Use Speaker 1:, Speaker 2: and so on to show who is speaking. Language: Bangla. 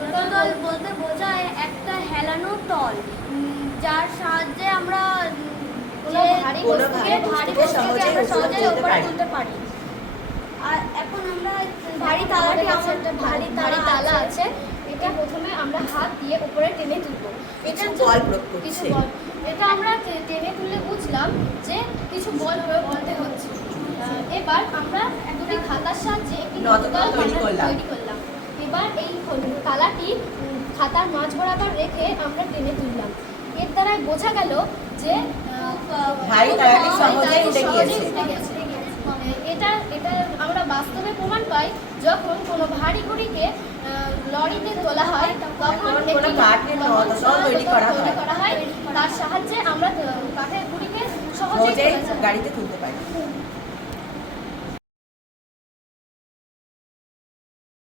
Speaker 1: তল বলতে বোঝায় একটা হেলানো তল যার সাহায্যে আমরা
Speaker 2: ভারী
Speaker 1: বস্তুকে
Speaker 3: সহজে উপরে তুলতে পারি।
Speaker 1: আর এখন আমরা ভারী তালাটি ভারী
Speaker 2: ভারী
Speaker 1: তালা
Speaker 2: তালা
Speaker 1: আছে।
Speaker 2: এটা প্রথমে আমরা হাত দিয়ে উপরে টেনে তুলবো। এটা
Speaker 3: কিছু বল
Speaker 2: কিছু বল। এটা আমরা টেনে তুললে বুঝলাম যে কিছু বল প্রয়োগ করতে হচ্ছে। এবার আমরা দুটি খাতার সাহায্যে একটি
Speaker 3: তৈরি করলাম।
Speaker 2: এবার এই তালাটি খাতার মাঝ বরাবর রেখে আমরা টেনে তুললাম এর দ্বারাই বোঝা গেল যে। এটা এটা আমরা বাস্তবে প্রমাণ পাই যখন কোনো ভারী গুড়িকে লরিতে তোলা হয় তখন
Speaker 3: তৈরি করা হয়।
Speaker 2: তার সাহায্যে আমরা কাঠের গুড়িকে সহজেই যায়।
Speaker 3: গাড়িতে তুলতে পারি